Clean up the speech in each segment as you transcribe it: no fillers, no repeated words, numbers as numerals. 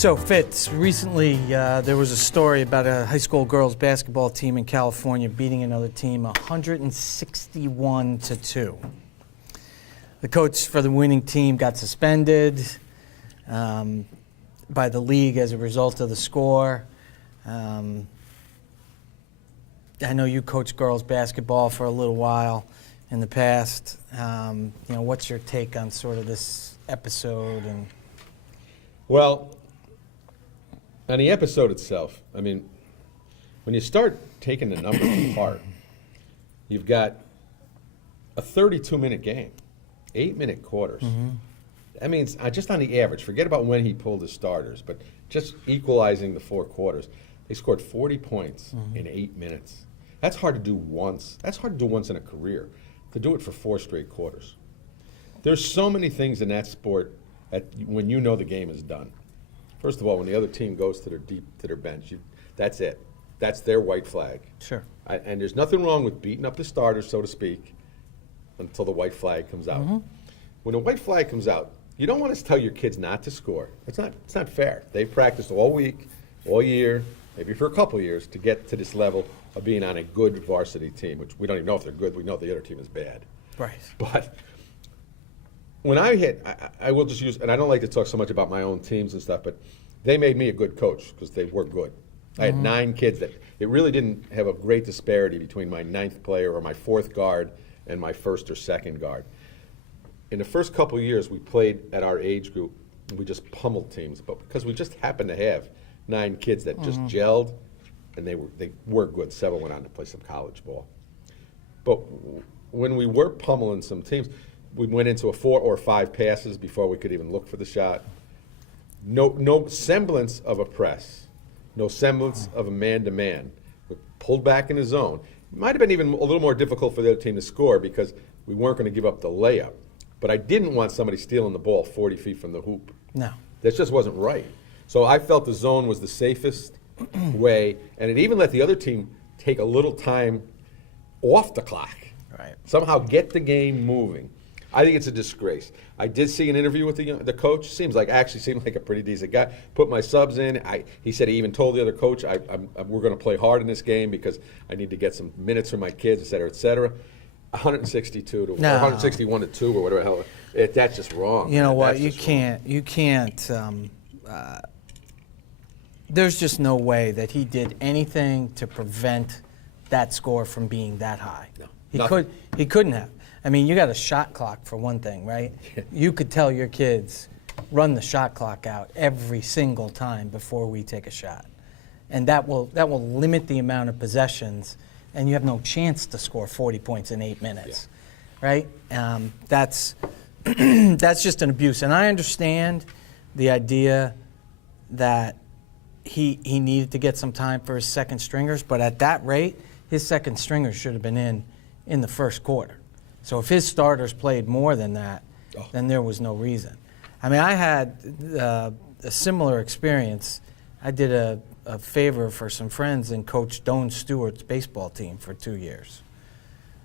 So, Fitz, recently there was a story about a high school girls basketball team in California beating another team 161-2. The coach for the winning team got suspended by the league as a result of the score. I know you coached girls basketball for a little while in the past. What's your take on sort of this episode? Well, on the episode itself, I mean, when you start taking the numbers apart, you've got a 32-minute game, 8-minute quarters. Mm-hmm. That means, just on the average, forget about when he pulled his starters, but just equalizing the 4 quarters, they scored 40 points in 8 minutes. That's hard to do once. That's hard to do once in a career, to do it for 4 straight quarters. There's so many things in that sport when you know the game is done. First of all, when the other team goes to their bench, that's it. That's their white flag. Sure. And there's nothing wrong with beating up the starters, so to speak, until the white flag comes out. Mm-hmm. When the white flag comes out, you don't want to tell your kids not to score. It's not fair. They've practiced all week, all year, maybe for a couple years to get to this level of being on a good varsity team, which we don't even know if they're good. We know the other team is bad. Right. But when I will just use, and I don't like to talk so much about my own teams and stuff, but they made me a good coach because they were good. I had 9 kids that it really didn't have a great disparity between my 9th player or my 4th guard and my 1st or 2nd guard. In the first couple of years, we played at our age group, and we just pummeled teams. But because we just happened to have 9 kids that just gelled, and they were good. 7 went on to play some college ball. But when we were pummeling some teams, we went into a 4 or 5 passes before we could even look for the shot. No semblance of a press, no semblance of a man-to-man. We pulled back in the zone. It might have been even a little more difficult for the other team to score because we weren't going to give up the layup. But I didn't want somebody stealing the ball 40 feet from the hoop. No. That just wasn't right. So I felt the zone was the safest way, and it even let the other team take a little time off the clock. Right. Somehow get the game moving. I think it's a disgrace. I did see an interview with the coach. Seemed like a pretty decent guy. Put my subs in. He said he even told the other coach, we're going to play hard in this game because I need to get some minutes for my kids, et cetera, et cetera. 162 to 161 to 2 or whatever the hell. That's just wrong. You know what? You can't. There's just no way that he did anything to prevent that score from being that high. No, he couldn't have. I mean, you got a shot clock for one thing, right? You could tell your kids, run the shot clock out every single time before we take a shot. And that will limit the amount of possessions, and you have no chance to score 40 points in 8 minutes, right? That's just an abuse. And I understand the idea that he needed to get some time for his second stringers, but at that rate, his second stringers should have been in the first quarter. So if his starters played more than that, then there was no reason. I mean, I had a similar experience. I did a favor for some friends and coached Doane Stewart's baseball team for 2 years.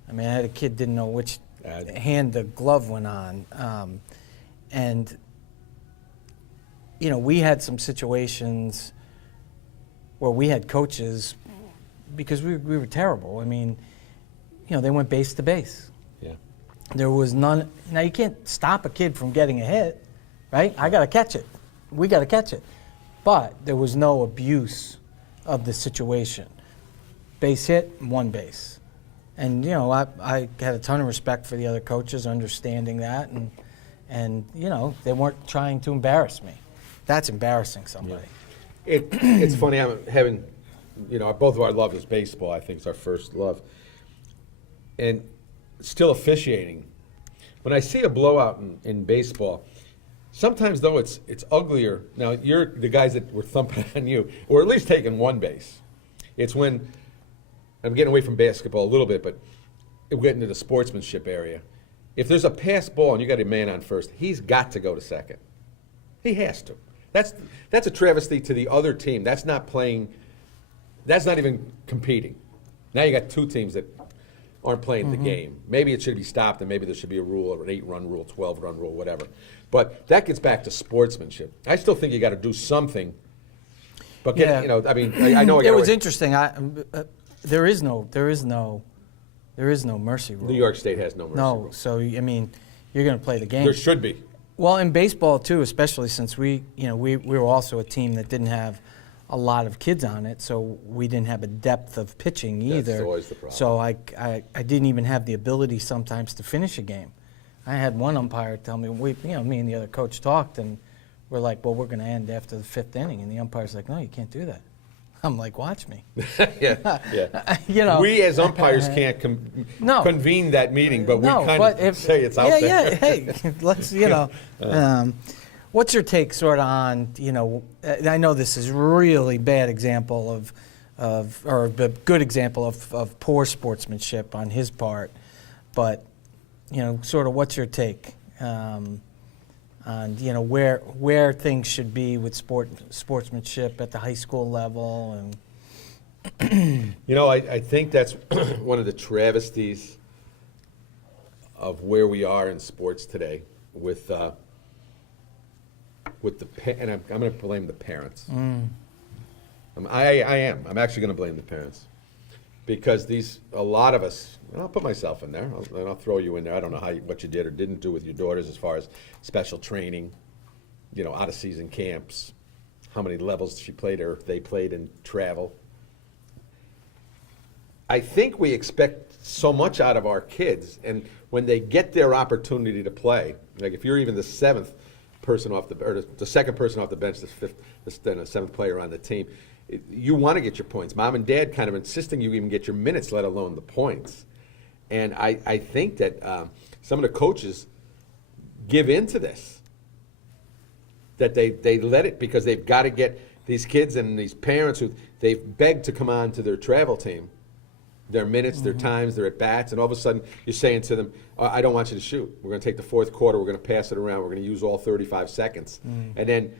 I mean, I had a kid didn't know which hand the glove went on. And, we had some situations where we had coaches, because we were terrible. I mean, they went base to base. There was none. Now, you can't stop a kid from getting a hit, right? I got to catch it. We got to catch it. But there was no abuse of the situation. Base hit, one base. And, I had a ton of respect for the other coaches understanding that. And they weren't trying to embarrass me. That's embarrassing somebody. Yeah. It's funny, having, both of our love is baseball, I think, is our first love. And still officiating. When I see a blowout in baseball, sometimes though it's uglier. Now you're the guys that were thumping on you, or at least taking one base. It's when I'm getting away from basketball a little bit, but we're getting to the sportsmanship area. If there's a pass ball and you got a man on first, he's got to go to second. He has to. That's a travesty to the other team. That's not playing. That's not even competing. Now you got 2 teams that aren't playing the game. Maybe it should be stopped, and maybe there should be a rule, or an 8-run rule, 12-run rule, whatever. But that gets back to sportsmanship. I still think you got to do something. But Yeah. you know, I mean, I know It was interesting. There is no mercy rule. New York State has no mercy No, rule. so I mean, you're going to play the game. There should be. Well, in baseball too, especially since we were also a team that didn't have a lot of kids on it, so we didn't have a depth of pitching either. That's always the problem. So I didn't even have the ability sometimes to finish a game. I had one umpire tell me, me and the other coach talked, and we're like, well, we're going to end after the 5th inning, and the umpire's like, no, you can't do that. I'm like, watch me. Yeah. We as umpires can't convene that meeting, but we kind of say it's out there. Yeah, hey, let's, what's your take sort of on, I know this is really bad example or a good example of poor sportsmanship on his part, but, sort of what's your take on, where things should be with sportsmanship at the high school level? And I think that's one of the travesties of where we are in sports today with the and I'm going to blame the parents. I am. I'm actually going to blame the parents because a lot of us, and I'll put myself in there, and I'll throw you in there. I don't know what you did or didn't do with your daughters as far as special training, out of season camps, how many levels she played or they played in travel. I think we expect so much out of our kids, and when they get their opportunity to play, like if you're even the seventh person off the second person off the bench, the seventh player on the team, you want to get your points. Mom and dad kind of insisting you even get your minutes, let alone the points. And I think that some of the coaches give into this, that they let it because they've got to get these kids and these parents who they've begged to come on to their travel team, their minutes, their times, their at-bats, and all of a sudden you're saying to them, I don't want you to shoot. We're going to take the fourth quarter, we're going to pass it around, we're going to use all 35 seconds. And then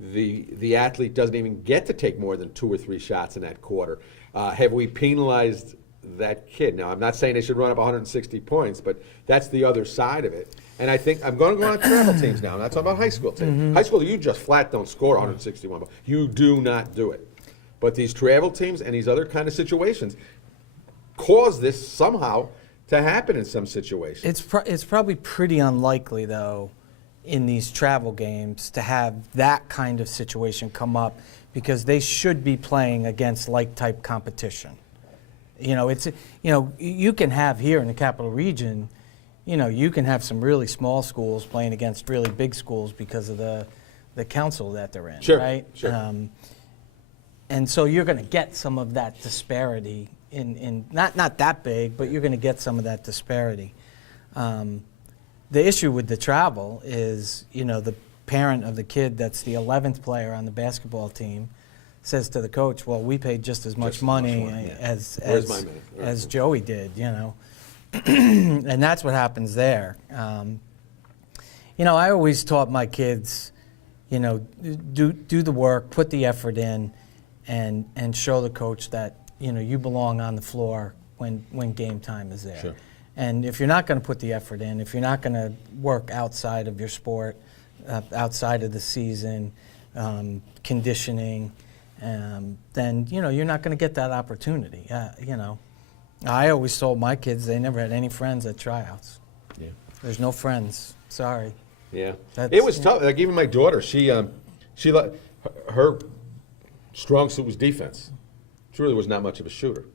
the athlete doesn't even get to take more than 2 or 3 shots in that quarter. Have we penalized that kid? Now, I'm not saying they should run up 160 points, but that's the other side of it. And I think I'm going to go on travel teams now. I'm not talking about high school teams. High school, you just flat don't score 161. You do not do it. But these travel teams and these other kind of situations cause this somehow to happen in some situations. It's probably pretty unlikely, though, in these travel games to have that kind of situation come up because they should be playing against like-type competition. You can have here in the Capital Region, you can have some really small schools playing against really big schools because of the council that they're in, Sure, right? Sure. And so you're going to get some of that disparity in not that big, but you're going to get some of that disparity. The issue with the travel is, the parent of the kid that's the 11th player on the basketball team says to the coach, well, we paid just as much money as Joey did, and that's what happens there. I always taught my kids, do the work, put the effort in, and show the coach that, you belong on the floor when game time is there. Sure. And if you're not going to put the effort in, if you're not going to work outside of your sport, outside of the season, conditioning, then you're not going to get that opportunity. I always told my kids they never had any friends at tryouts. Yeah. There's no friends. Sorry. Yeah. It was tough. Like even my daughter, her strong suit was defense. She really was not much of a shooter,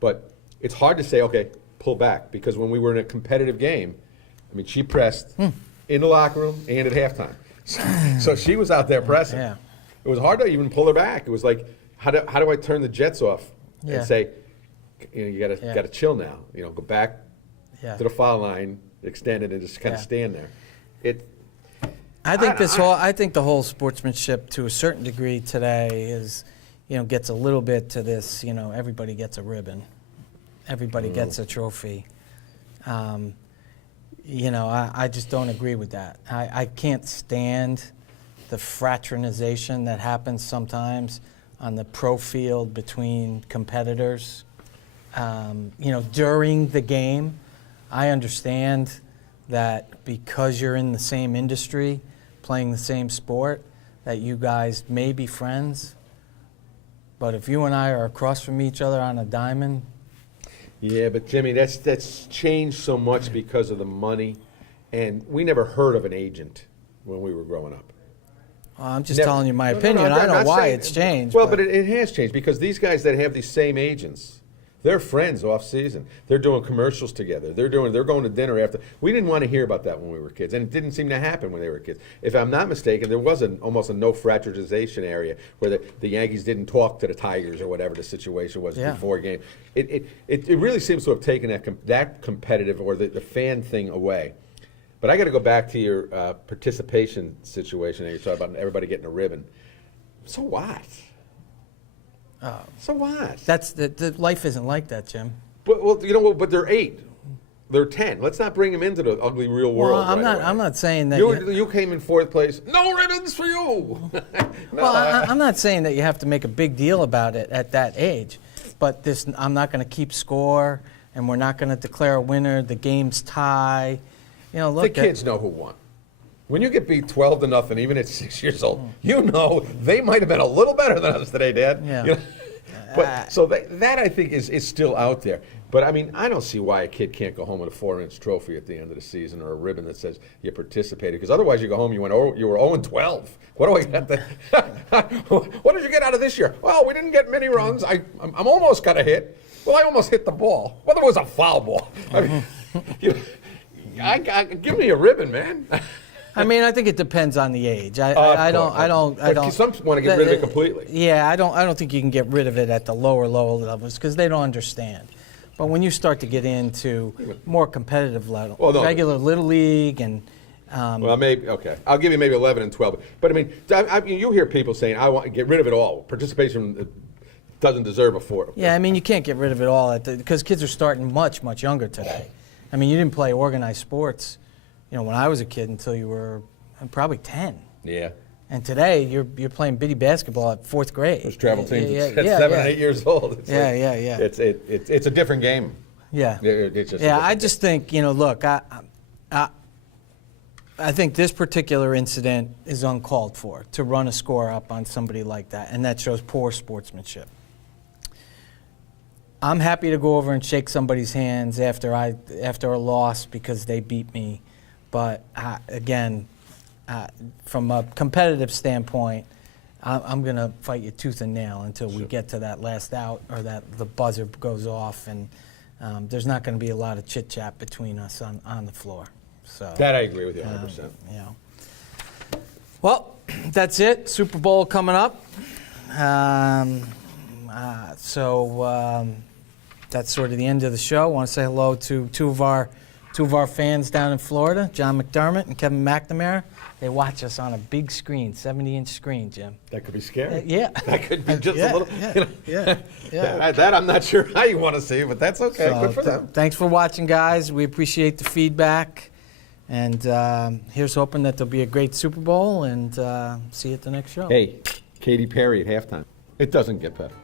but it's hard to say, okay, pull back, because when we were in a competitive game, she pressed in the locker room and at halftime. So she was out there pressing. Yeah. It was hard to even pull her back. It was like, how do I turn the jets off and say, you got to chill now. Go back to the foul line, extend it, and just kind of stand there. I think the whole sportsmanship to a certain degree today is, gets a little bit to this. Everybody gets a ribbon. Everybody gets a trophy. I just don't agree with that. I can't stand the fraternization that happens sometimes on the pro field between competitors. during the game. I understand that because you're in the same industry, playing the same sport, that you guys may be friends. But if you and I are across from each other on a diamond, Yeah, but Jimmy, that's changed so much because of the money, and we never heard of an agent when we were growing up. I'm just Never. telling you my No, opinion. I'm I know not why saying- it's changed. Well, but it has changed because these guys that have these same agents, they're friends off season. They're doing commercials together. They're going to dinner after. We didn't want to hear about that when we were kids, and it didn't seem to happen when they were kids. If I'm not mistaken, there was almost a no fraternization area where the Yankees didn't talk to the Tigers or whatever the situation was Yeah. before a game. It really seems to have taken that competitive or the fan thing away. But I got to go back to your participation situation. You talked about everybody getting a ribbon. So what? So what? That's the life isn't like that, Jim. But well, you know what? But they're 8. They're 10. Let's not bring them into the ugly real world. Well, I'm right away. not. I'm not saying that. You came in 4th place. No ribbons for you. No, Well, I'm not saying that you have to make a big deal about it at that age, but I'm not going to keep score, and we're not going to declare a winner. The game's tie. the Look. kids know who won. When you get beat 12-0, even at 6 years old, they might have been a little better than us today, Dad. Yeah. But so that I think is still out there. But I mean, I don't see why a kid can't go home with a 4-inch trophy at the end of the season or a ribbon that says you participated. Because otherwise, you go home, you were 0-12. What do I get? What did you get out of this year? Well, we didn't get many runs. I'm almost got a hit. Well, I almost hit the ball. Well, there was a foul ball. I mean, give me a ribbon, man. I mean, I think it depends on the age. I don't. But some want to get rid of it completely. Yeah, I don't think you can get rid of it at the lower levels because they don't understand. But when you start to get into more competitive level, regular Little League and well, maybe okay. I'll give you maybe 11 and 12. But I mean, you hear people saying, "I want to get rid of it all." Participation doesn't deserve a 4. Yeah, I mean, you can't get rid of it all because kids are starting much younger today. I mean, you didn't play organized sports, when I was a kid until you were probably 10. Yeah. And today you're playing bitty basketball at 4th grade. There's travel teams at 7 and 8 years old. It's Yeah. It's a different game. Yeah. It's just I just think, look, I think this particular incident is uncalled for, to run a score up on somebody like that, and that shows poor sportsmanship. I'm happy to go over and shake somebody's hands after a loss because they beat me, but again, from a competitive standpoint, I'm going to fight you tooth and nail until we get to that last out or that the buzzer goes off, and there's not going to be a lot of chit chat between us on the floor. So that I agree with you 100%. Well, that's it. Super Bowl coming up. That's sort of the end of the show. I want to say hello to two of our fans down in Florida, John McDermott and Kevin McNamara. They watch us on a big screen, 70-inch screen, Jim. That could be scary. Yeah. That could be just a little. Yeah. That I'm not sure how you want to see, but that's okay. So, Good for them. Thanks for watching, guys. We appreciate the feedback. And here's hoping that there'll be a great Super Bowl, and see you at the next show. Hey, Katy Perry at halftime. It doesn't get better.